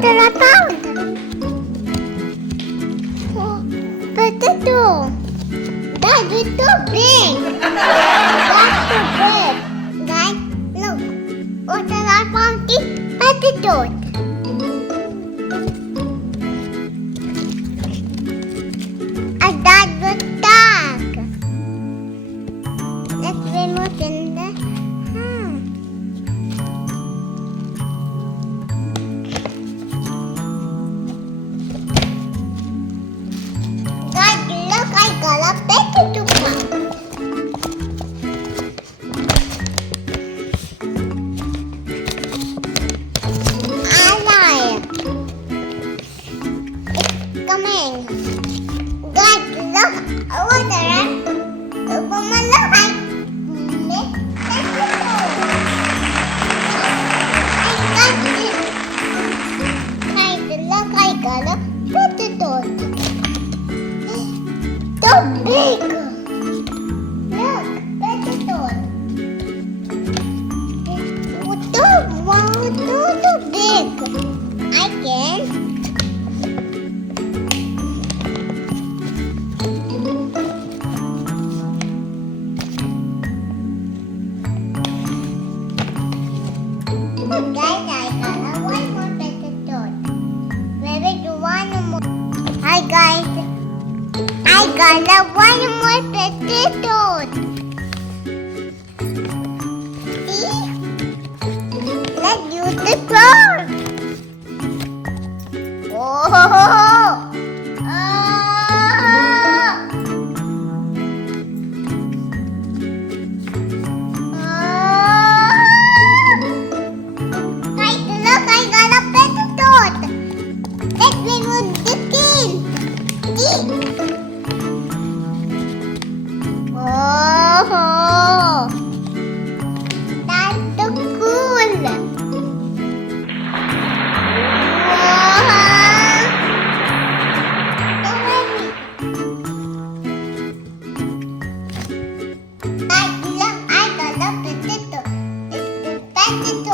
found. Oh, potato. That is too big. That's too big. Guys, look. What I found is potato. And that was dark. Let's remove in the Guys, look, I got a potato farm. I like it. It's coming. Guys, look, over there. Mama, look, I made potato. I got it. Guys, look, I got a potato. So big! Look, potato. Too big. I can. Guys, I got one more potato. Maybe do one more. Hi guys. I got one more potato. See? Let's use the cloth. Oh! Guys, look, I got a potato. Let's remove the skin. See? Oh, that's so cool! Wow! So heavy. Look, I got a potato. It's the potato